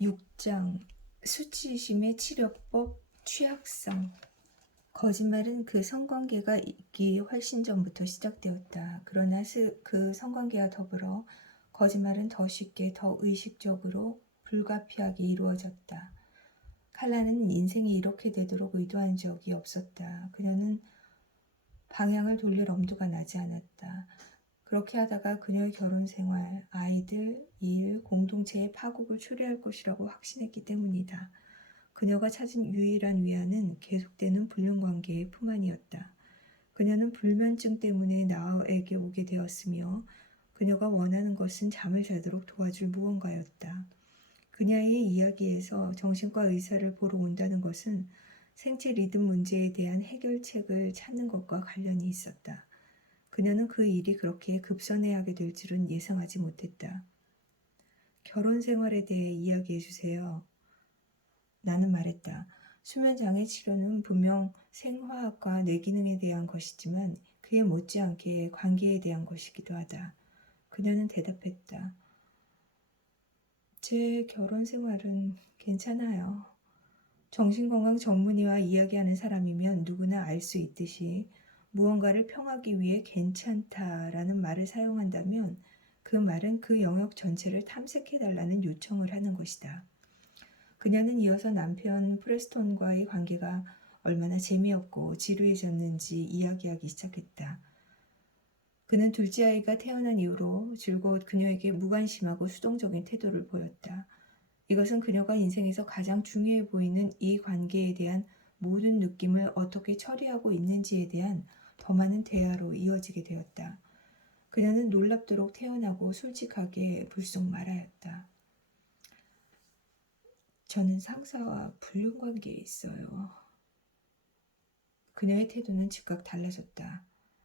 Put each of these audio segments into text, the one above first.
6장 수치심의 치료법 취약성. 거짓말은 그 성관계가 있기 훨씬 전부터 시작되었다. 그러나 그 성관계와 더불어 거짓말은 더 쉽게 더 의식적으로 불가피하게 이루어졌다. 칼라는 인생이 이렇게 되도록 의도한 적이 없었다. 그녀는 방향을 돌릴 엄두가 나지 않았다. 그렇게 하다가 그녀의 결혼 생활, 아이들, 일, 공동체의 파국을 초래할 것이라고 확신했기 때문이다. 그녀가 찾은 유일한 위안은 계속되는 불륜관계의 품 안이었다. 그녀는 불면증 때문에 나에게 오게 되었으며 그녀가 원하는 것은 잠을 자도록 도와줄 무언가였다. 그녀의 이야기에서 정신과 의사를 보러 온다는 것은 생체 리듬 문제에 대한 해결책을 찾는 것과 관련이 있었다. 그녀는 그 일이 그렇게 급선회하게 될 줄은 예상하지 못했다. 결혼 생활에 대해 이야기해 주세요. 나는 말했다. 수면장애 치료는 분명 생화학과 뇌기능에 대한 것이지만 그에 못지않게 관계에 대한 것이기도 하다. 그녀는 대답했다. 제 결혼 생활은 괜찮아요. 정신건강 전문의와 이야기하는 사람이면 누구나 알 수 있듯이 무언가를 평하기 위해 괜찮다라는 말을 사용한다면 그 말은 그 영역 전체를 탐색해달라는 요청을 하는 것이다. 그녀는 이어서 남편 프레스톤과의 관계가 얼마나 재미없고 지루해졌는지 이야기하기 시작했다. 그는 둘째 아이가 태어난 이후로 줄곧 그녀에게 무관심하고 수동적인 태도를 보였다. 이것은 그녀가 인생에서 가장 중요해 보이는 이 관계에 대한 모든 느낌을 어떻게 처리하고 있는지에 대한 더 많은 대화로 이어지게 되었다. 그녀는 놀랍도록 태연하고 솔직하게 불쑥 말하였다. 저는 상사와 불륜관계에 있어요. 그녀의 태도는 즉각 달라졌다.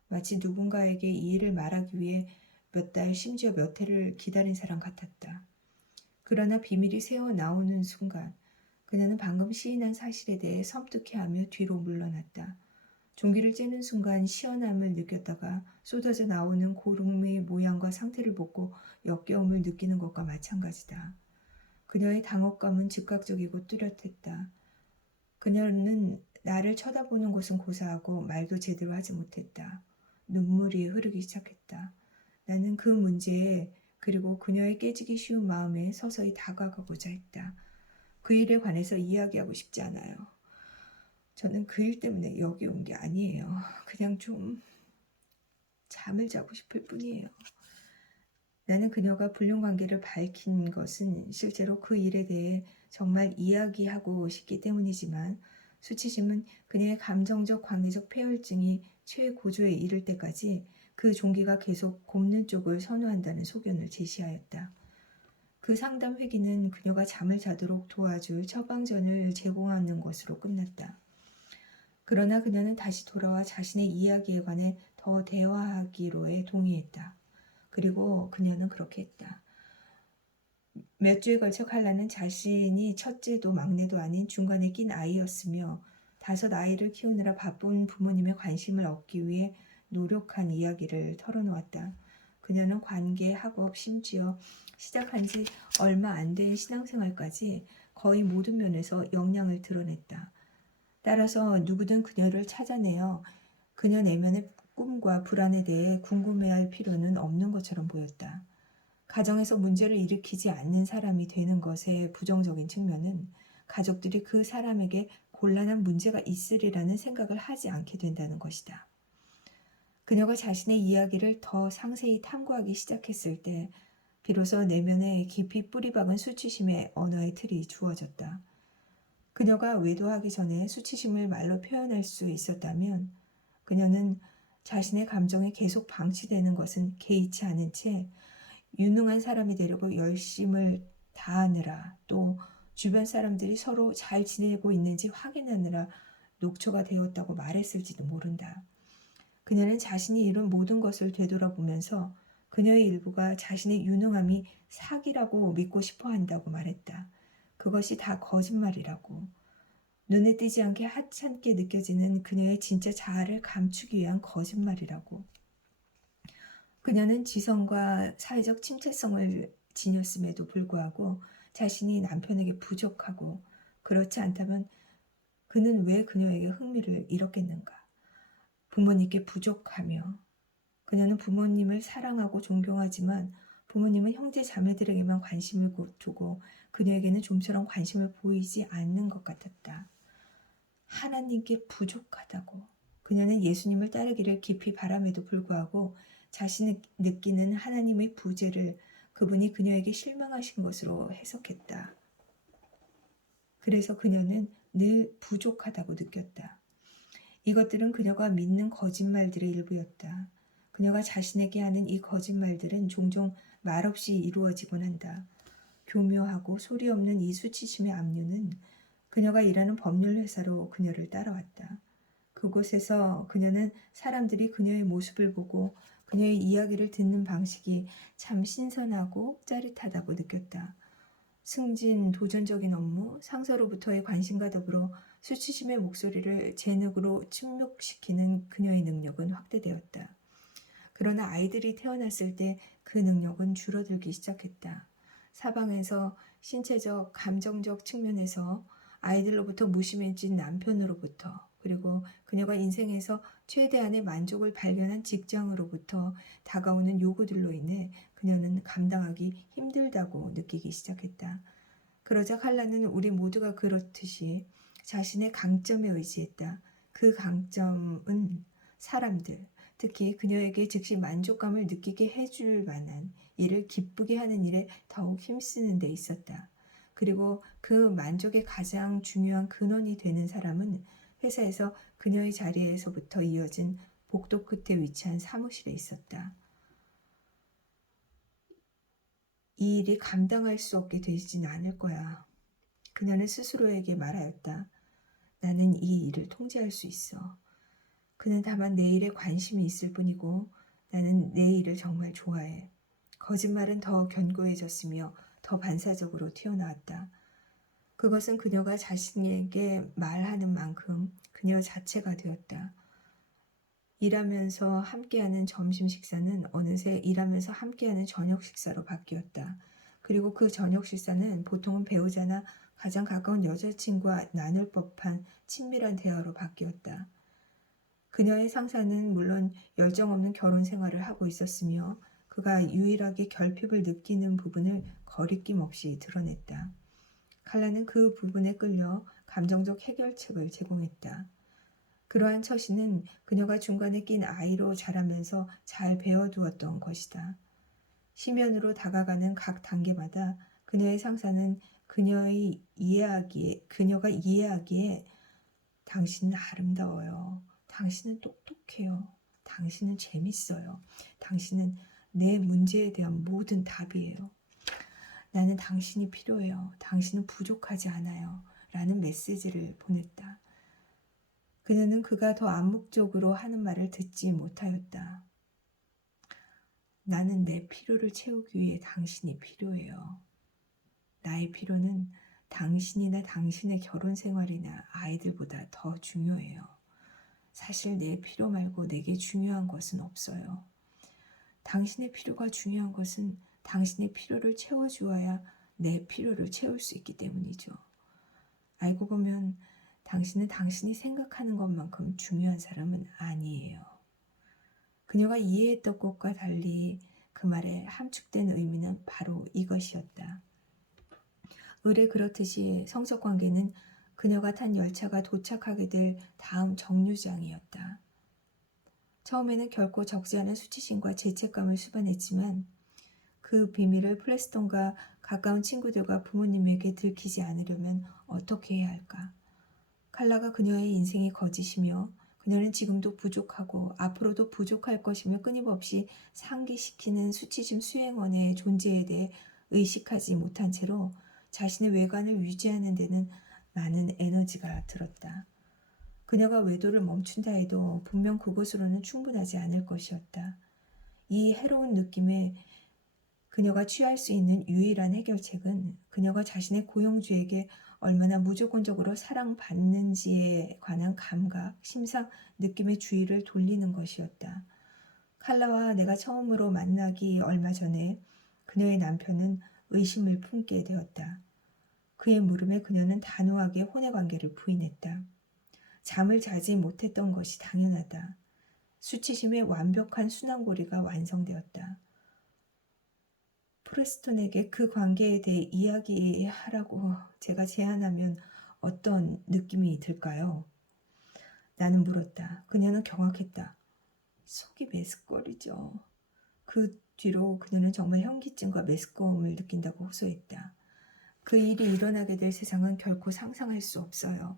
마치 누군가에게 이 일을 말하기 위해 몇 달, 심지어 몇 해를 기다린 사람 같았다. 그러나 비밀이 새어나오는 순간 그녀는 방금 시인한 사실에 대해 섬뜩해하며 뒤로 물러났다. 종기를 째는 순간 시원함을 느꼈다가 쏟아져 나오는 고름의 모양과 상태를 보고 역겨움을 느끼는 것과 마찬가지다. 그녀의 당혹감은 즉각적이고 뚜렷했다. 그녀는 나를 쳐다보는 것은 고사하고 말도 제대로 하지 못했다. 눈물이 흐르기 시작했다. 나는 그 문제에 그리고 그녀의 깨지기 쉬운 마음에 서서히 다가가고자 했다. 그 일에 관해서 이야기하고 싶지 않아요. 저는 그 일 때문에 여기 온 게 아니에요. 그냥 좀 잠을 자고 싶을 뿐이에요. 나는 그녀가 불륜관계를 밝힌 것은 실제로 그 일에 대해 정말 이야기하고 싶기 때문이지만 수치심은 그녀의 감정적 관계적 폐혈증이 최고조에 이를 때까지 그 종기가 계속 곱는 쪽을 선호한다는 소견을 제시하였다. 그 상담 회기는 그녀가 잠을 자도록 도와줄 처방전을 제공하는 것으로 끝났다. 그러나 그녀는 다시 돌아와 자신의 이야기에 관해 더 대화하기로에 동의했다. 그리고 그녀는 그렇게 했다. 몇 주에 걸쳐 칼라는 자신이 첫째도 막내도 아닌 중간에 낀 아이였으며 5 아이를 키우느라 바쁜 부모님의 관심을 얻기 위해 노력한 이야기를 털어놓았다. 그녀는 관계, 학업, 심지어 시작한 지 얼마 안 된 신앙생활까지 거의 모든 면에서 역량을 드러냈다. 따라서 누구든 그녀를 찾아내어 그녀 내면의 꿈과 불안에 대해 궁금해할 필요는 없는 것처럼 보였다. 가정에서 문제를 일으키지 않는 사람이 되는 것의 부정적인 측면은 가족들이 그 사람에게 곤란한 문제가 있으리라는 생각을 하지 않게 된다는 것이다. 그녀가 자신의 이야기를 더 상세히 탐구하기 시작했을 때 비로소 내면에 깊이 뿌리박은 수치심의 언어의 틀이 주어졌다. 그녀가 외도하기 전에 수치심을 말로 표현할 수 있었다면 그녀는 자신의 감정이 계속 방치되는 것은 개의치 않은 채 유능한 사람이 되려고 열심을 다하느라 또 주변 사람들이 서로 잘 지내고 있는지 확인하느라 녹초가 되었다고 말했을지도 모른다. 그녀는 자신이 이룬 모든 것을 되돌아보면서 그녀의 일부가 자신의 유능함이 사기라고 믿고 싶어 한다고 말했다. 그것이 다 거짓말이라고. 눈에 띄지 않게 하찮게 느껴지는 그녀의 진짜 자아를 감추기 위한 거짓말이라고. 그녀는 지성과 사회적 침체성을 지녔음에도 불구하고 자신이 남편에게 부족하고 그렇지 않다면 그는 왜 그녀에게 흥미를 잃었겠는가? 부모님께 부족하며 그녀는 부모님을 사랑하고 존경하지만 부모님은 형제 자매들에게만 관심을 두고 그녀에게는 좀처럼 관심을 보이지 않는 것 같았다. 하나님께 부족하다고. 그녀는 예수님을 따르기를 깊이 바람에도 불구하고 자신이 느끼는 하나님의 부재를 그분이 그녀에게 실망하신 것으로 해석했다. 그래서 그녀는 늘 부족하다고 느꼈다. 이것들은 그녀가 믿는 거짓말들의 일부였다. 그녀가 자신에게 하는 이 거짓말들은 종종 말없이 이루어지곤 한다. 교묘하고 소리 없는 이 수치심의 압류는 그녀가 일하는 법률 회사로 그녀를 따라왔다. 그곳에서 그녀는 사람들이 그녀의 모습을 보고 그녀의 이야기를 듣는 방식이 참 신선하고 짜릿하다고 느꼈다. 승진, 도전적인 업무, 상사로부터의 관심과 더불어 수치심의 목소리를 제늑으로 침묵시키는 그녀의 능력은 확대되었다. 그러나 아이들이 태어났을 때 그 능력은 줄어들기 시작했다. 사방에서 신체적, 감정적 측면에서 아이들로부터 무심해진 남편으로부터 그리고 그녀가 인생에서 최대한의 만족을 발견한 직장으로부터 다가오는 요구들로 인해 그녀는 감당하기 힘들다고 느끼기 시작했다. 그러자 칼라는 우리 모두가 그렇듯이 자신의 강점에 의지했다. 그 강점은 사람들, 특히 그녀에게 즉시 만족감을 느끼게 해줄 만한 일을 기쁘게 하는 일에 더욱 힘쓰는 데 있었다. 그리고 그 만족의 가장 중요한 근원이 되는 사람은 회사에서 그녀의 자리에서부터 이어진 복도 끝에 위치한 사무실에 있었다. 이 일이 감당할 수 없게 되진 않을 거야. 그녀는 스스로에게 말하였다. 나는 이 일을 통제할 수 있어. 그는 다만 내 일에 관심이 있을 뿐이고 나는 내 일을 정말 좋아해. 거짓말은 더 견고해졌으며 더 반사적으로 튀어나왔다. 그것은 그녀가 자신에게 말하는 만큼 그녀 자체가 되었다. 일하면서 함께하는 점심 식사는 어느새 일하면서 함께하는 저녁 식사로 바뀌었다. 그리고 그 저녁 식사는 보통은 배우자나 가장 가까운 여자친구와 나눌 법한 친밀한 대화로 바뀌었다. 그녀의 상사는 물론 열정 없는 결혼 생활을 하고 있었으며 그가 유일하게 결핍을 느끼는 부분을 거리낌 없이 드러냈다. 칼라는 그 부분에 끌려 감정적 해결책을 제공했다. 그러한 처신은 그녀가 중간에 낀 아이로 자라면서 잘 배워두었던 것이다. 시면으로 다가가는 각 단계마다 그녀의 상사는 그녀가 이해하기에 당신은 아름다워요. 당신은 똑똑해요. 당신은 재밌어요. 당신은 내 문제에 대한 모든 답이에요. 나는 당신이 필요해요. 당신은 부족하지 않아요. 라는 메시지를 보냈다. 그녀는 그가 더 암묵적으로 하는 말을 듣지 못하였다. 나는 내 필요를 채우기 위해 당신이 필요해요. 나의 필요는 당신이나 당신의 결혼 생활이나 아이들보다 더 중요해요. 사실 내 필요 말고 내게 중요한 것은 없어요. 당신의 필요가 중요한 것은 당신의 필요를 채워주어야 내 필요를 채울 수 있기 때문이죠. 알고 보면 당신은 당신이 생각하는 것만큼 중요한 사람은 아니에요. 그녀가 이해했던 것과 달리 그 말의 함축된 의미는 바로 이것이었다. 의례 그렇듯이 성적 관계는 그녀가 탄 열차가 도착하게 될 다음 정류장이었다. 처음에는 결코 적지 않은 수치심과 죄책감을 수반했지만 그 비밀을 플레스톤과 가까운 친구들과 부모님에게 들키지 않으려면 어떻게 해야 할까? 칼라가 그녀의 인생이 거짓이며 그녀는 지금도 부족하고 앞으로도 부족할 것이며 끊임없이 상기시키는 수치심 수행원의 존재에 대해 의식하지 못한 채로 자신의 외관을 유지하는 데는 많은 에너지가 들었다. 그녀가 외도를 멈춘다 해도 분명 그것으로는 충분하지 않을 것이었다. 이 해로운 느낌에 그녀가 취할 수 있는 유일한 해결책은 그녀가 자신의 고용주에게 얼마나 무조건적으로 사랑받는지에 관한 감각, 심상, 느낌의 주의를 돌리는 것이었다. 칼라와 내가 처음으로 만나기 얼마 전에 그녀의 남편은 의심을 품게 되었다. 그의 물음에 그녀는 단호하게 혼의 관계를 부인했다. 잠을 자지 못했던 것이 당연하다. 수치심의 완벽한 순환고리가 완성되었다. 프레스톤에게 그 관계에 대해 이야기하라고 제가 제안하면 어떤 느낌이 들까요? 나는 물었다. 그녀는 경악했다. 속이 메스꺼리죠. 그 뒤로 그녀는 정말 현기증과 메스꺼움을 느낀다고 호소했다. 그 일이 일어나게 될 세상은 결코 상상할 수 없어요.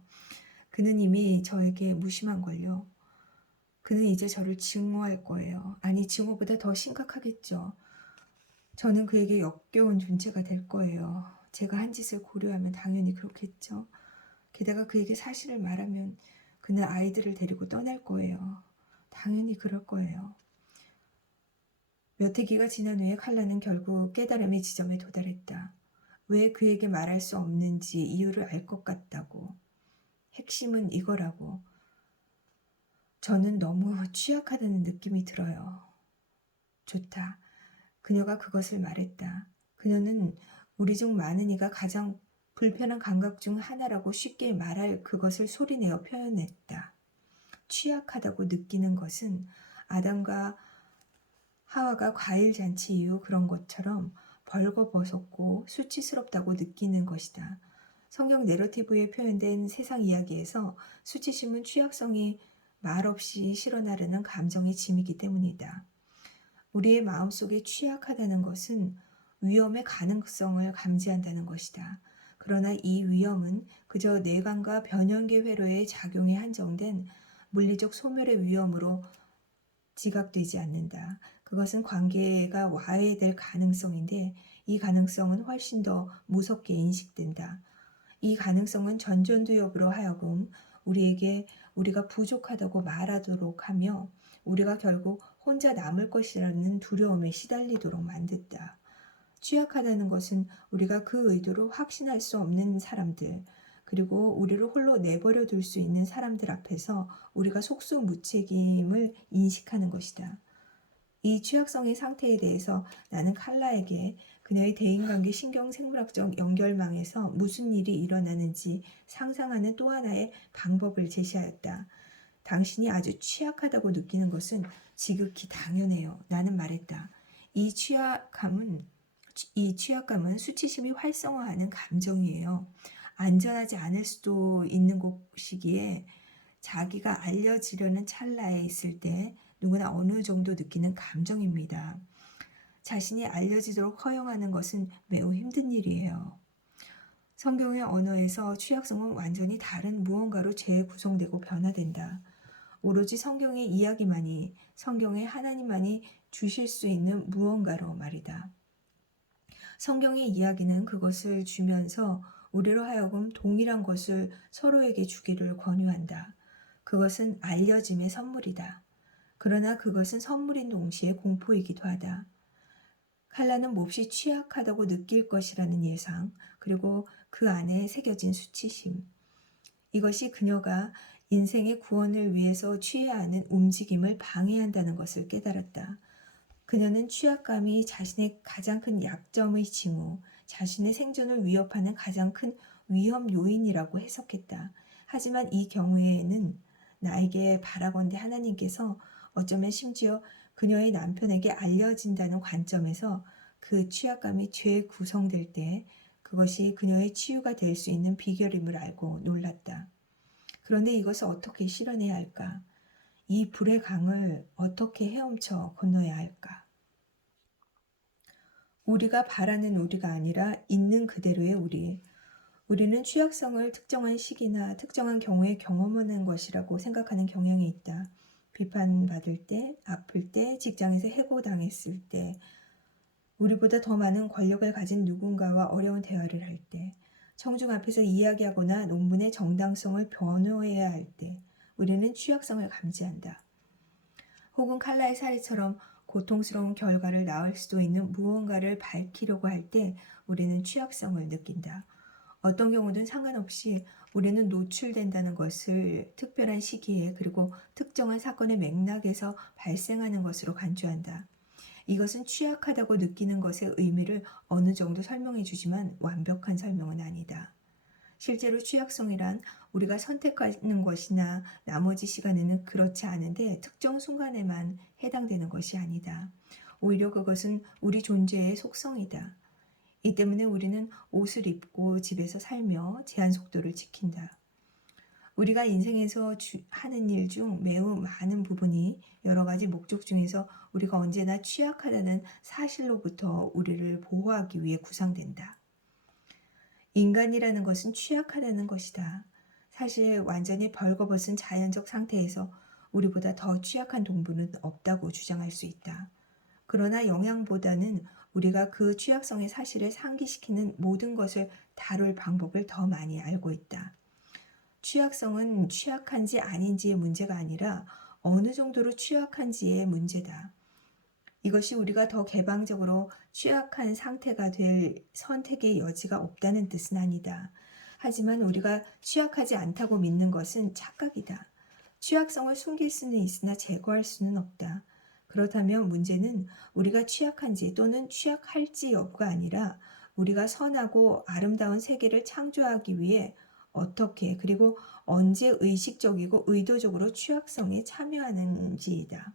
그는 이미 저에게 무심한걸요. 그는 이제 저를 증오할 거예요. 아니, 증오보다 더 심각하겠죠. 저는 그에게 역겨운 존재가 될 거예요. 제가 한 짓을 고려하면 당연히 그렇겠죠. 게다가 그에게 사실을 말하면 그는 아이들을 데리고 떠날 거예요. 당연히 그럴 거예요. 몇 해기가 지난 후에 칼라는 결국 깨달음의 지점에 도달했다. 왜 그에게 말할 수 없는지 이유를 알 것 같다고. 핵심은 이거라고. 저는 너무 취약하다는 느낌이 들어요. 좋다. 그녀가 그것을 말했다. 그녀는 우리 중 많은 이가 가장 불편한 감각 중 하나라고 쉽게 말할 그것을 소리내어 표현했다. 취약하다고 느끼는 것은 아담과 하와가 과일 잔치 이후 그런 것처럼 벌거벗었고 수치스럽다고 느끼는 것이다. 성경 내러티브에 표현된 세상 이야기에서 수치심은 취약성이 말없이 실어나르는 감정의 짐이기 때문이다. 우리의 마음속에 취약하다는 것은 위험의 가능성을 감지한다는 것이다. 그러나 이 위험은 그저 뇌관과 변형계 회로의 작용에 한정된 물리적 소멸의 위험으로 지각되지 않는다. 그것은 관계가 와해될 가능성인데 이 가능성은 훨씬 더 무섭게 인식된다. 이 가능성은 전전두엽으로 하여금 우리에게 우리가 부족하다고 말하도록 하며 우리가 결국 혼자 남을 것이라는 두려움에 시달리도록 만든다. 취약하다는 것은 우리가 그 의도로 확신할 수 없는 사람들, 그리고 우리를 홀로 내버려 둘 수 있는 사람들 앞에서 우리가 속수무책임을 인식하는 것이다. 이 취약성의 상태에 대해서 나는 칼라에게 그녀의 대인관계 신경생물학적 연결망에서 무슨 일이 일어나는지 상상하는 또 하나의 방법을 제시하였다. 당신이 아주 취약하다고 느끼는 것은 지극히 당연해요. 나는 말했다. 이 취약감은 수치심이 활성화하는 감정이에요. 안전하지 않을 수도 있는 곳이기에 자기가 알려지려는 찰나에 있을 때 누구나 어느 정도 느끼는 감정입니다. 자신이 알려지도록 허용하는 것은 매우 힘든 일이에요. 성경의 언어에서 취약성은 완전히 다른 무언가로 재구성되고 변화된다. 오로지 성경의 이야기만이, 성경의 하나님만이 주실 수 있는 무언가로 말이다. 성경의 이야기는 그것을 주면서 우리로 하여금 동일한 것을 서로에게 주기를 권유한다. 그것은 알려짐의 선물이다. 그러나 그것은 선물인 동시에 공포이기도 하다. 칼라는 몹시 취약하다고 느낄 것이라는 예상, 그리고 그 안에 새겨진 수치심. 이것이 그녀가 인생의 구원을 위해서 취해야 하는 움직임을 방해한다는 것을 깨달았다. 그녀는 취약감이 자신의 가장 큰 약점의 징후, 자신의 생존을 위협하는 가장 큰 위험 요인이라고 해석했다. 하지만 이 경우에는 나에게 바라건대 하나님께서 어쩌면 심지어 그녀의 남편에게 알려진다는 관점에서 그 취약감이 재구성될 때 그것이 그녀의 치유가 될 수 있는 비결임을 알고 놀랐다. 그런데 이것을 어떻게 실현해야 할까? 이 불의 강을 어떻게 헤엄쳐 건너야 할까? 우리가 바라는 우리가 아니라 있는 그대로의 우리. 우리는 취약성을 특정한 시기나 특정한 경우에 경험하는 것이라고 생각하는 경향이 있다. 비판받을 때, 아플 때, 직장에서 해고당했을 때, 우리보다 더 많은 권력을 가진 누군가와 어려운 대화를 할 때, 청중 앞에서 이야기하거나 논문의 정당성을 변호해야 할 때, 우리는 취약성을 감지한다. 혹은 칼라의 사례처럼 고통스러운 결과를 낳을 수도 있는 무언가를 밝히려고 할 때 우리는 취약성을 느낀다. 어떤 경우든 상관없이 우리는 노출된다는 것을 특별한 시기에 그리고 특정한 사건의 맥락에서 발생하는 것으로 간주한다. 이것은 취약하다고 느끼는 것의 의미를 어느 정도 설명해 주지만 완벽한 설명은 아니다. 실제로 취약성이란 우리가 선택하는 것이나 나머지 시간에는 그렇지 않은데 특정 순간에만 해당되는 것이 아니다. 오히려 그것은 우리 존재의 속성이다. 이 때문에 우리는 옷을 입고 집에서 살며 제한 속도를 지킨다. 우리가 인생에서 하는 일 중 매우 많은 부분이 여러 가지 목적 중에서 우리가 언제나 취약하다는 사실로부터 우리를 보호하기 위해 구성된다. 인간이라는 것은 취약하다는 것이다. 사실 완전히 벌거벗은 자연적 상태에서 우리보다 더 취약한 동물은 없다고 주장할 수 있다. 그러나 영양보다는 우리가 그 취약성의 사실을 상기시키는 모든 것을 다룰 방법을 더 많이 알고 있다. 취약성은 취약한지 아닌지의 문제가 아니라 어느 정도로 취약한지의 문제다. 이것이 우리가 더 개방적으로 취약한 상태가 될 선택의 여지가 없다는 뜻은 아니다. 하지만 우리가 취약하지 않다고 믿는 것은 착각이다. 취약성을 숨길 수는 있으나 제거할 수는 없다. 그렇다면 문제는 우리가 취약한지 또는 취약할지 여부가 아니라 우리가 선하고 아름다운 세계를 창조하기 위해 어떻게 그리고 언제 의식적이고 의도적으로 취약성에 참여하는지이다.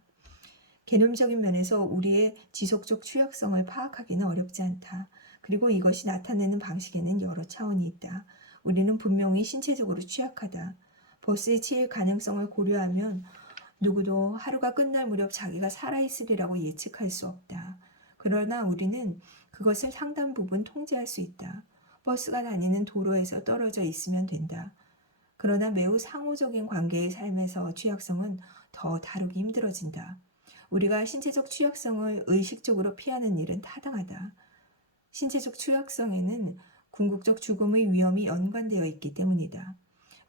개념적인 면에서 우리의 지속적 취약성을 파악하기는 어렵지 않다. 그리고 이것이 나타내는 방식에는 여러 차원이 있다. 우리는 분명히 신체적으로 취약하다. 버스에 치일 가능성을 고려하면 누구도 하루가 끝날 무렵 자기가 살아있으리라고 예측할 수 없다. 그러나 우리는 그것을 상당 부분 통제할 수 있다. 버스가 다니는 도로에서 떨어져 있으면 된다. 그러나 매우 상호적인 관계의 삶에서 취약성은 더 다루기 힘들어진다. 우리가 신체적 취약성을 의식적으로 피하는 일은 타당하다. 신체적 취약성에는 궁극적 죽음의 위험이 연관되어 있기 때문이다.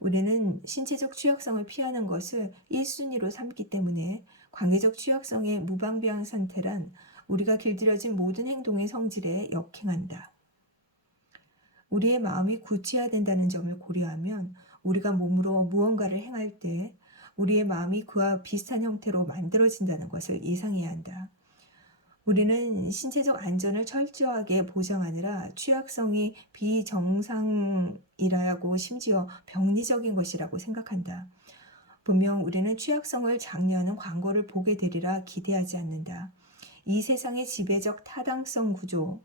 우리는 신체적 취약성을 피하는 것을 1순위로 삼기 때문에 관계적 취약성의 무방비한 상태란 우리가 길들여진 모든 행동의 성질에 역행한다. 우리의 마음이 구체화된다는 점을 고려하면 우리가 몸으로 무언가를 행할 때 우리의 마음이 그와 비슷한 형태로 만들어진다는 것을 예상해야 한다. 우리는 신체적 안전을 철저하게 보장하느라 취약성이 비정상이라고 심지어 병리적인 것이라고 생각한다. 분명 우리는 취약성을 장려하는 광고를 보게 되리라 기대하지 않는다. 이 세상의 지배적 타당성 구조,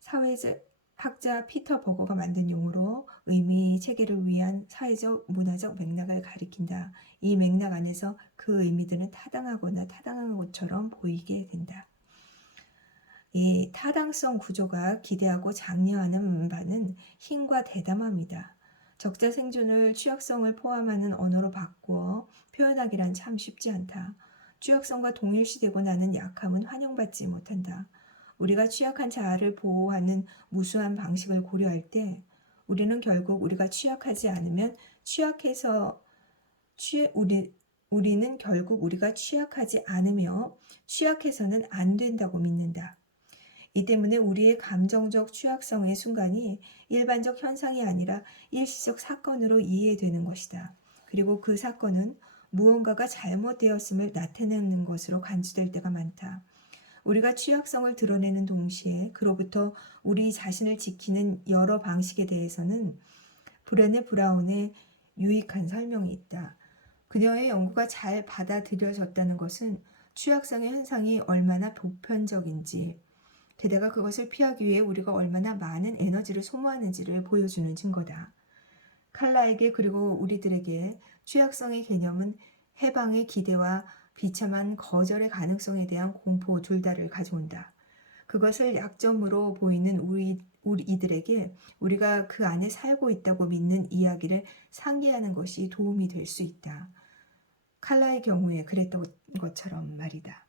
사회적 학자 피터 버거가 만든 용어로 의미 체계를 위한 사회적 문화적 맥락을 가리킨다. 이 맥락 안에서 그 의미들은 타당하거나 타당한 것처럼 보이게 된다. 이 타당성 구조가 기대하고 장려하는 바는 힘과 대담함이다. 적자 생존을 취약성을 포함하는 언어로 바꾸어 표현하기란 참 쉽지 않다. 취약성과 동일시되고 나는 약함은 환영받지 못한다. 우리가 취약한 자아를 보호하는 무수한 방식을 고려할 때 우리는 결국 우리가 취약하지 않으면 우리는 결국 우리가 취약하지 않으며 취약해서는 안 된다고 믿는다. 이 때문에 우리의 감정적 취약성의 순간이 일반적 현상이 아니라 일시적 사건으로 이해되는 것이다. 그리고 그 사건은 무언가가 잘못되었음을 나타내는 것으로 간주될 때가 많다. 우리가 취약성을 드러내는 동시에 그로부터 우리 자신을 지키는 여러 방식에 대해서는 브레네 브라운의 유익한 설명이 있다. 그녀의 연구가 잘 받아들여졌다는 것은 취약성의 현상이 얼마나 보편적인지, 게다가 그것을 피하기 위해 우리가 얼마나 많은 에너지를 소모하는지를 보여주는 증거다. 칼라에게 그리고 우리들에게 취약성의 개념은 해방의 기대와 비참한 거절의 가능성에 대한 공포 둘 다를 가져온다. 그것을 약점으로 보이는 이들에게 우리가 그 안에 살고 있다고 믿는 이야기를 상기하는 것이 도움이 될 수 있다. 칼라의 경우에 그랬던 것처럼 말이다.